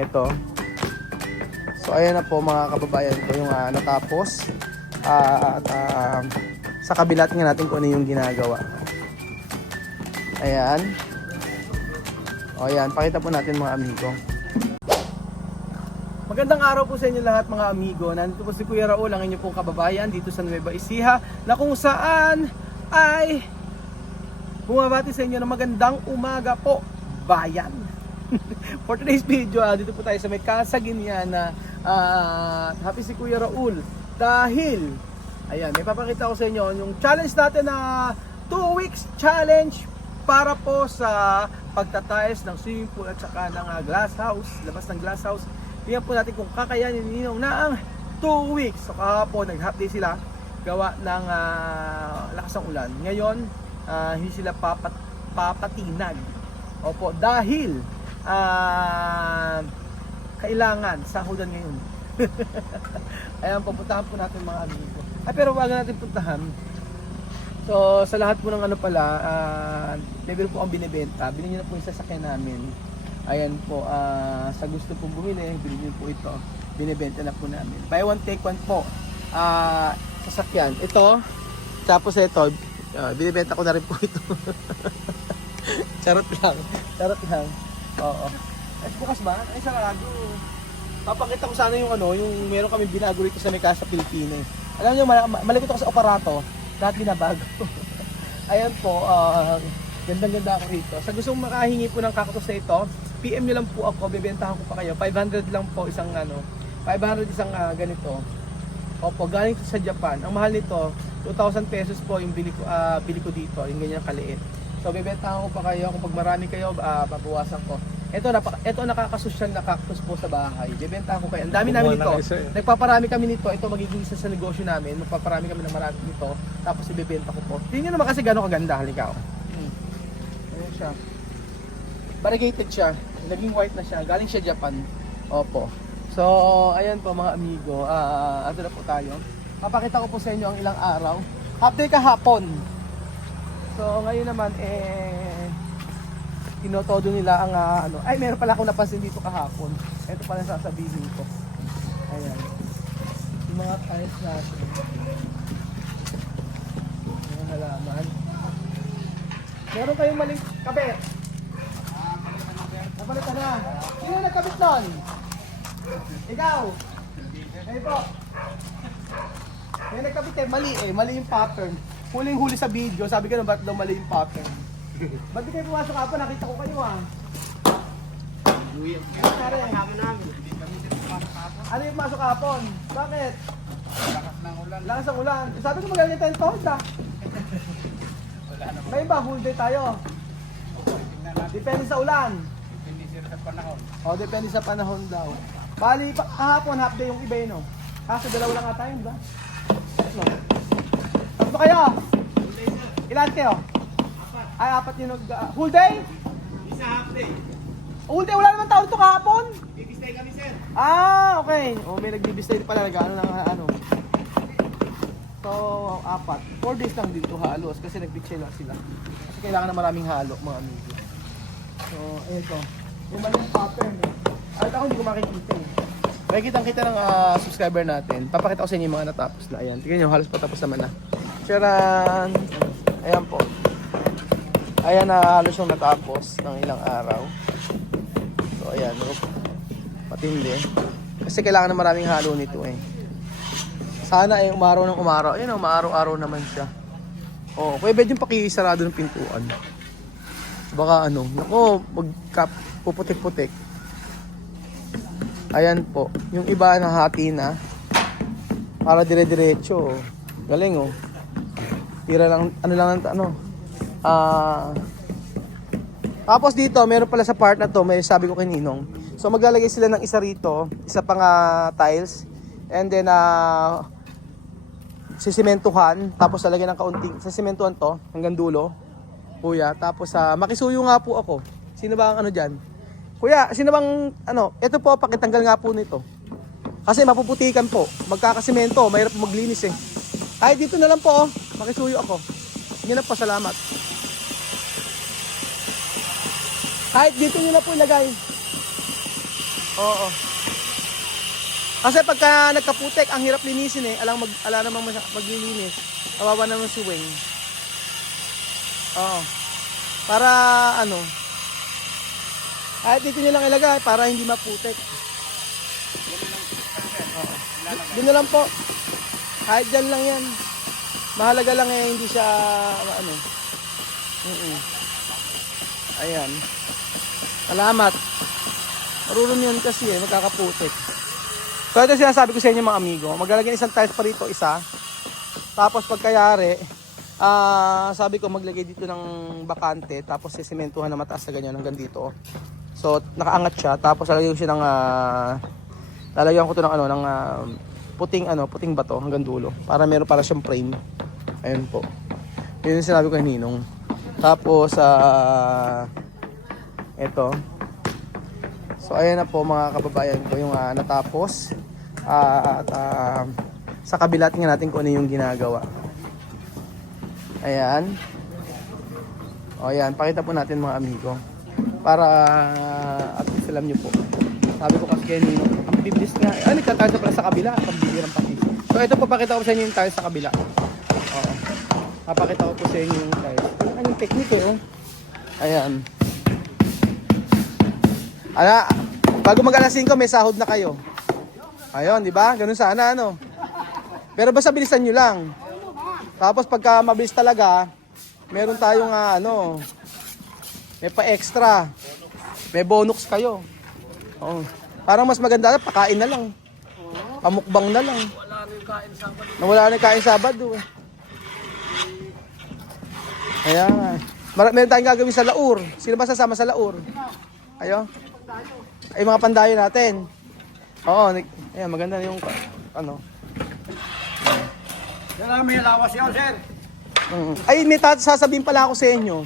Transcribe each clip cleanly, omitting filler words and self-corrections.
Ito. So ayan na po mga kababayan ko yung natapos. At sa kabila tingnan natin kung ano yung ginagawa. Ayan. O ayan, pakita po natin mga amigo. Magandang araw po sa inyo lahat mga amigo. Nandito po si Kuya Raul, ang inyong pong kababayan dito sa Nueva Ecija, na kung saan ay bumabati sa inyo ng magandang umaga po, bayan. For today's video, dito po tayo sa may Kasaginyan. Happy si Kuya Raul dahil ayan, may papakita ko sa inyo yung challenge natin na 2 weeks challenge para po sa pagtatiles ng swimming pool at saka ng glass house, labas ng glass house. Tingnan po natin kung kakayanin ni Ninong na ang 2 weeks. So kahapon nag-half day sila gawa ng lakas ng ulan. Ngayon hindi sila papatinag. Opo, dahil kailangan sahudan ngayon. Ayan, pupuntahan po natin mga amigo. Ay, pero wag natin puntahan. So, sa lahat po ng ano pala, level po ang binibenta. Bilhin nyo na po yung sasakyan namin. Ayan po, sa gusto pong bumili, bilhin nyo po ito. Binibenta na po namin. Buy one, take one po. Sasakyan. Ito, tapos ito, binibenta ko na rin po ito. Charot lang. Charot lang. Oo. Ay, bukas ba? Ay, sarado. Papakita ko sana yung yung meron kami binago rito sa may Casa Pilipina. Alam niyo, malikot ako sa aparato. Lahat binabago. Ayan po, gandang-ganda ako rito. Sa gustong makahingi po ng cactus na ito, PM nyo lang po ako, bibentahan ko pa kayo. 500 lang po isang 500 isang ganito. Opo, galing ito sa Japan. Ang mahal nito, 2,000 pesos po yung bili ko dito, yung ganyan kaliit. So bibentahan ko pa kayo, kung pag marami kayo, babawasan ko. Ito nakakasosyal na cactus po sa bahay. Bibentahan ko kayo. Ang dami namin nito. Nagpaparami kami nito. Ito magiging isa sa negosyo namin. Magpaparami kami ng marami nito. Tapos ibebenta ko po. Tingnan naman kasi gano'ng kaganda. Halika. Ayan siya. Variegated siya. Naging white na siya. Galing siya Japan. Opo. So, ayan po mga amigo. Ato na po tayo. Papakita ko po sa inyo ang ilang araw. Half day kahapon. So, ngayon naman tinotodo nila ang ay, meron pala akong napansin dito kahapon. Ito pala sasabihin ko. Ayan. Yung mga tiles natin. Mga halaman. Meron kayong maling kabit. Napalit ka na. Sino nagkabit nun? Ikaw. Kayo po. May nagkabit mali yung pattern. Huling-huli sa video, sabi ko na ba't daw mali yung pattern. Ba't di kayo pumasok ako? Nakita ko kayo Ano yung pasok hapon? Bakit? Lakas ng ulan. Lakas ng ulan. Sabi ko magaling tayong toda. Wala naman. May iba, whole day tayo. Tingnan natin. Depende sa ulan. Depende sa panahon. Depende sa panahon daw. Bali, kahapon half day yung iba yun. Kaso dalawa lang nga tayo, di ba? Tatlo kayo? Ilan kayo? Ay, apat yung whole day? Isa half day. Whole day, wala naman tao dito kahapon. Bibistay kami, sir. Okay. May nagbibistay pala, ano. So, 4 days lang dito halos kasi nag-picture lang sila. Kasi kailangan na maraming halo, mga amigo. So, ito. Yung maling pattern. At ako hindi ko makikita Makikita ng subscriber natin. Papakita ko sa inyo yung mga natapos na. Ayan. Tingnan nyo, halos patapos naman na. Charan! Ayan po. Ayan na halos yung natapos ng ilang araw. So ayan, patindi. Kasi kailangan na maraming halo nito Sana umaraw ng umaraw. Ayan umaaraw-araw naman siya. Kuya Bed yung pakisarado ng pintuan. Baka nako, puputik-putik. Ayan po. Yung iba nahati na. Para dire-diretso. Galing Tira lang, tapos dito, meron pala sa part na to, may sabi ko kay Ninong. So maglalagay sila ng isa rito, isa pang tiles, and then sisimentuhan, tapos lalagyan ng kaunting, sisimentuhan to hanggang dulo. Kuya, tapos makisuyo nga po ako. Sino ba ang diyan? Kuya, sino bang ito po pakitanggal nga po nito. Kasi mapuputikan po, magkakasimento, mahirap maglinis Kahit dito na lang po, makisuyo ako. Sige na po, salamat. Kahit dito nyo na po ilagay. Oo. Kasi pagka nagkaputek, ang hirap linisin eh. Ala namang maglilinis. Kawawa naman si Weng. Oo. Para ano, kahit dito nyo lang ilagay para hindi maputek. Oo. Doon na lang po. Kahit dyan lang yan. Mahalaga lang eh, hindi siya ano. Ayan. Salamat. Marunong yun kasi eh, magkakaputik. So ito sinasabi ko sa inyo mga amigo. Maglalagay isang tiles pa rito, isa. Tapos pagkayari, sabi ko maglagay dito ng bakante. Tapos sisementuhan na mataas na ganyan hanggang dito. So nakaangat siya. Tapos lalagyan ko siya ng, lalagyan ko to ng, ng puting bato hanggang dulo. Para meron para siyang frame. Ayun po. Yun yung sinabi ko kay Ninong. Tapos, eto. So ayan na po mga kababayan ko yung natapos. Sa kabila tingnan natin kung ano yung ginagawa. Ayan. O ayan, pakita po natin mga amigo. Para at least alam nyo po. Sabi ko kasi kay Nino, ang biblis nga. Nagkatayo pala sa kabila. Pagbibilang pati. So ito po, pakita ko sa inyo yung tayo sa kabila. Oo. Papakita ko po sa inyo yung tayo. Anong technique eh, oh. Ayan. Bago mag alas 5 may sahod na kayo. Ayun, di ba? Ganun sana ano. Pero basta bilisan nyo lang. Tapos pagka mabilis talaga, meron tayong may pa-extra. May bonus kayo. Oh. Parang mas maganda pakain na lang. Pamukbang na lang. Wala rin kain Sabado eh. Ayan. Meron tayong gagawin sa Laur. Sino ba sasama sa Laur? Ayo. Ay mga pandayo natin. Oo, ayan maganda yung ano. Kailangan may lawas yan, sir. Ay, may sasabihin pala ako sa inyo.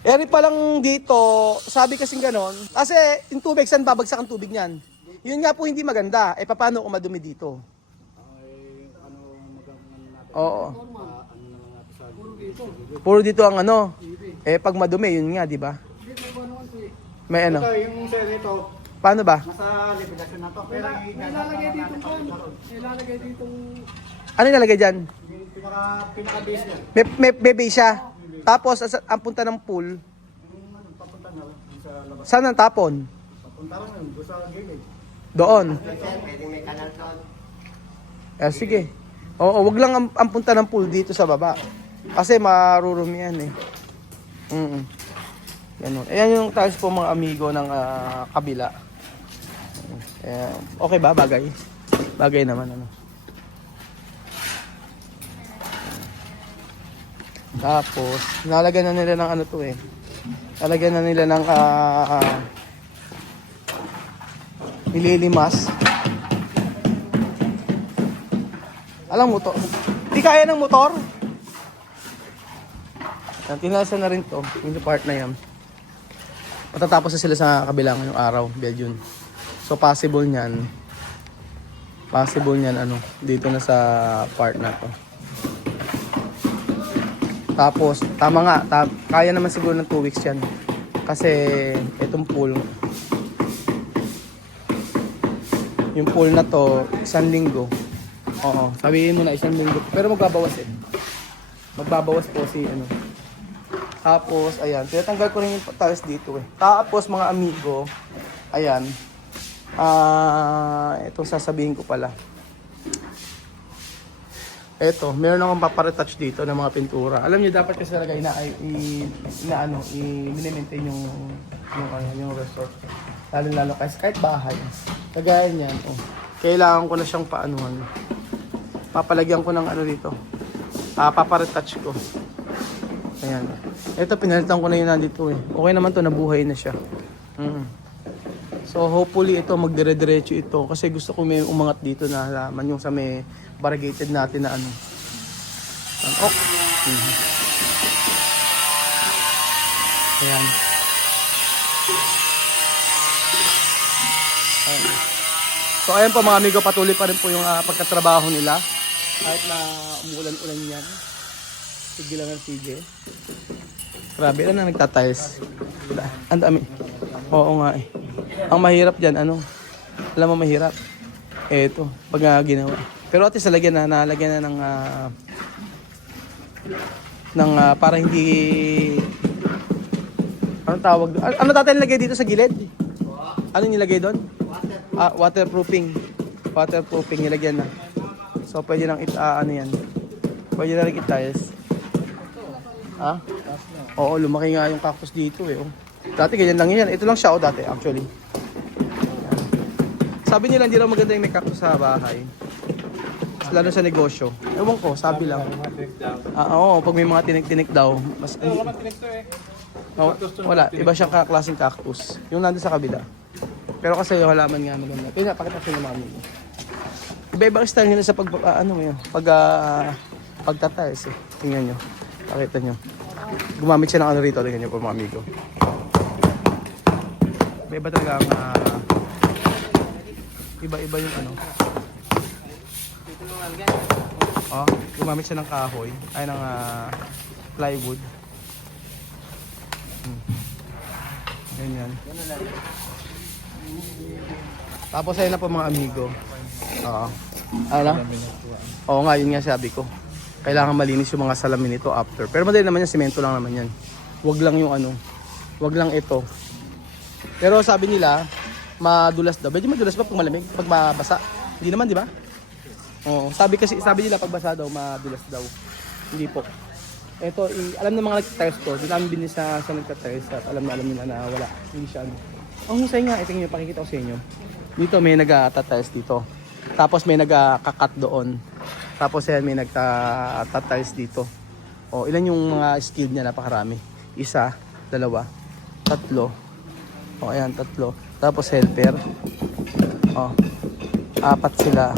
Eri pa lang dito, sabi kasing ganon. Kasi yung tubig, saan babagsak ang tubig niyan? Yun nga po hindi maganda. Eh, paano kung madumi dito? Oo. Puro dito ang ano. Eh, pag madumi, yun nga, di ba? May ano? Ito, yung sir ito, Paano ba? nasa liquidation na to. Pero Ilalagay dito po. Ilalagay ditong Ano nalagay dyan? yung pinaka-base niya. May base siya. Tapos, ang punta ng pool, Papunta na sa labas. saan ang tapon? Papunta lang yun, doon sa gilid. Doon. Pwedeng may kanal doon. Eh, sige. Oo, wag lang ang punta ng pool dito sa baba. Kasi marurumi yan eh. Ganun. Ayan yung tiles po mga amigo ng kabila. Okay ba? Bagay? Bagay naman ano. Tapos, nalagyan na nila ng ano to eh. Nalagyan na nila ng nililimas. Alam mo to? Di kaya ng motor? Tinasa na rin to. Yung part na yan. Matatapos na sila sa kabila ngayong araw. Biyadyon. So possible niyan. Ano, dito na sa part na to. Tapos, tama nga. Kaya naman siguro ng 2 weeks yan. Kasi itong pool. Yung pool na to, 1 linggo. Oo, sabihin mo na 1 linggo. Pero magbabawas eh. Magbabawas po si ano. Tapos, ayan. Tinatanggal ko rin yung tiles dito eh. Tapos, mga amigo, ayan. Ito sasabihin ko pala. Ito, meron akong paparetouch dito ng mga pintura. Alam niyo dapat kasi talaga i-maintain yung resort. Lalo kasi kahit bahay. Kagaya niyan, oh. Kailangan ko na siyang paanuhan. Papalagyan ko ng ano dito. Paparetouch ko. Ayan. Ito, pinalitan ko na yun nandito eh. Okay naman to, nabuhay na siya. So, hopefully ito, magdire-diretso ito. Kasi gusto ko may umangat dito na halaman yung sa may variegated natin na ano. Oh. Ayan. Ayan. So, ayan po mga amigo, patuloy pa rin po yung pagkatrabaho nila. Kahit na umuulan-ulan yan. Sige lang ang sige. Grabe, na nagtatiles. Ang dami. Oo nga eh. Ang mahirap dyan, ano, Alam mo mahirap. Eto, pag ginawa. Pero at least nalagyan na ng para hindi anong tawag doon? Ano tatay nilagay dito sa gilid? Ano nilagay doon? Waterproofing. Waterproofing nilagyan na. So pwede nang ano yan. Pwede na rin i-tiles. Ha? Oo, lumaki nga yung cactus dito eh. Oh. Dati ganyan lang yan. Ito lang siya dati actually. Sabi nila hindi raw maganda yung may cactus sa bahay. Lalo sa negosyo. Ewan ko, sabi lang. Oo, pag may mga tinik-tinik daw. Mas, oh, wala, iba siyang klaseng cactus. Yung nandun sa kabila. Pero kasi yung halaman nga maganda. Kaya pakita ko yung mami. Iba-ibang style nila sa pagtatiles eh. Tingnan nyo. Pakita nyo. Gumamit siya ng ano rito. Tingnan nyo po mga amigo. Iba talaga ang iba-iba yung ano. Oh, gumamit siya ng kahoy. Ay, ng plywood. Ganyan. Tapos ayun na po mga amigo. Oo. Ano? Oo nga, yun nga sabi ko. Kailangan malinis yung mga salamin nito after. Pero madali naman yan, semento lang naman yan. Wag lang yung ano. Wag lang ito. Pero sabi nila, madulas daw. Medyo madulas ba pag malamig? Pag mabasa? Hindi naman, di ba? Oo. Sabi nila pag basa daw, madulas daw. Hindi po. Ito, alam ng mga nagtatiles ko, di namin binis sa nagtatiles at alam nila na wala. Hindi siya ano. Ang husay nga, ito yung pakikita ko sa inyo. Dito may nagtatiles dito. Tapos may nagkakat doon. Tapos yan, may nagtatiles dito. O, ilan yung mga skill niya, napakarami. 1, 2, 3. O, ayan, 3. Tapos helper. O, 4 sila.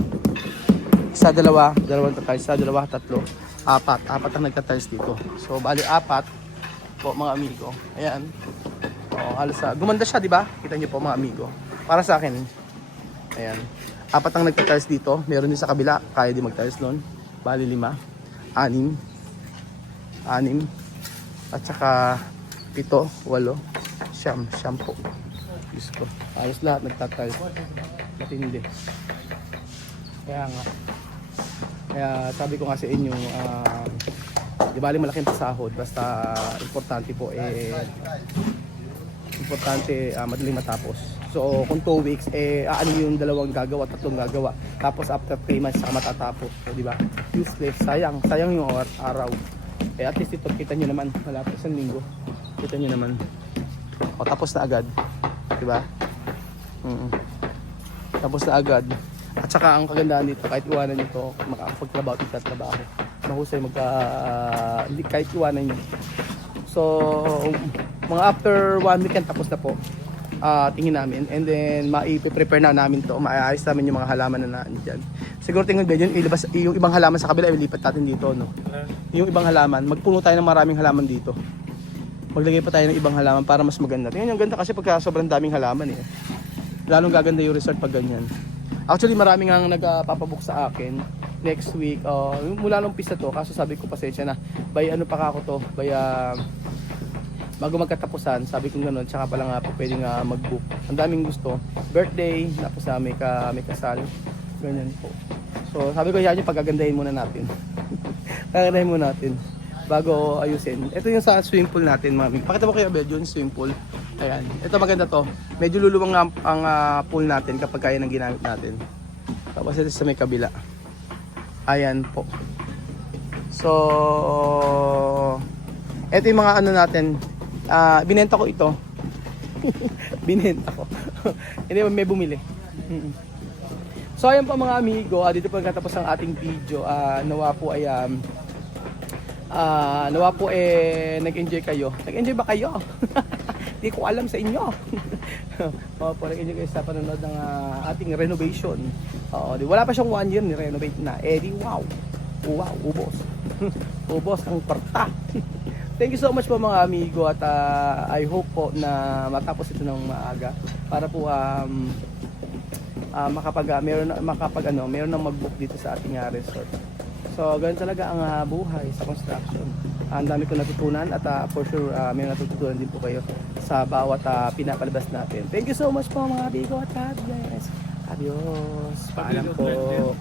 1, 2, 2 tatiles. 1, 2, 3. 4 ang nagtatiles dito. So, bali 4 po mga amigo. Ayan. O, halos gumanda siya, di ba? Kita niyo po mga amigo. Para sa akin. Ayan. 4 ang nagtatiles dito. Meron din sa kabila. Kaya din magtiles nun. Bali 5. 6. At saka 7, 8. Siyam po. Diyos ko. Ayos lahat nagtatiles. Matindi. Kaya nga. Kaya sabi ko nga sa inyo, di bali malaking pasahod, basta importante po madaling matapos. So kung 2 weeks, ano yung 2 gagawa, 3 gagawa. Tapos after 3 months, saka matatapos. So, di ba? Useless, sayang yung araw. At least ito, kita nyo naman, malapit 1 linggo. Kita nyo naman. O, tapos na agad. Di ba? Tapos na agad. At saka ang kagandahan dito, kahit iwanan nyo ito, makakapagtrabaho at trabaho. Mahusay kahit iwanan nyo. So, mga after 1 weekend tapos na po. Tingin namin. And then, maipiprepare na namin to. Maayos namin yung mga halaman na nandyan. Siguro tingnan ba yun, ilabas, yung ibang halaman sa kabila, ilipat natin dito, no? Yung ibang halaman, magpuno tayo ng maraming halaman dito. Maglagay pa tayo ng ibang halaman para mas maganda. Tingnan yung ganda kasi pagka sobrang daming halaman eh. Lalong gaganda yung resort pag ganyan. Actually, marami nga nagpapabook sa akin next week. Mula nung pista to, kaso sabi ko pasensya na. By ano pa ako to? By bago magkatapusan, sabi ko gano'n, tsaka pala nga po pwede nga mag-book. Ang daming gusto. Birthday, tapos may kasal. Ganyan po. So, sabi ko yan yung pagagandahin muna natin. Pagagandahin muna natin. Bago ayusin. Ito yung sa swimming pool natin, mami. Pakita mo kayo, Abel, yung swimming pool. Ayan. Ito maganda to. Medyo luluwang ang pool natin kapag kaya nang ginamit natin. Tapos ito sa may kabila. Ayan po. So, ito yung mga ano natin. Binenta ko ito. Binenta ko. Hindi, may bumili. So, ayan po mga amigo. Dito po nagtatapos ang ating video. Nawa po ay nag-enjoy kayo. Nag-enjoy ba kayo? Hindi ko alam sa inyo. Po, nag-enjoy kayo sa panonood ng ating renovation. Wala pa siyang 1 year ni renovate na. Di wow. Wow, ubos. Ubos ang kwarta. Thank you so much po mga amigo at I hope po na matapos ito ng maaga para po meron nang mag-book dito sa ating resort. So, ganun talaga ang buhay sa construction. Ang dami ko natutunan at for sure may natutunan din po kayo sa bawat pinapalabas natin. Thank you so much po mga amigo at God bless. Adios. Paalam po.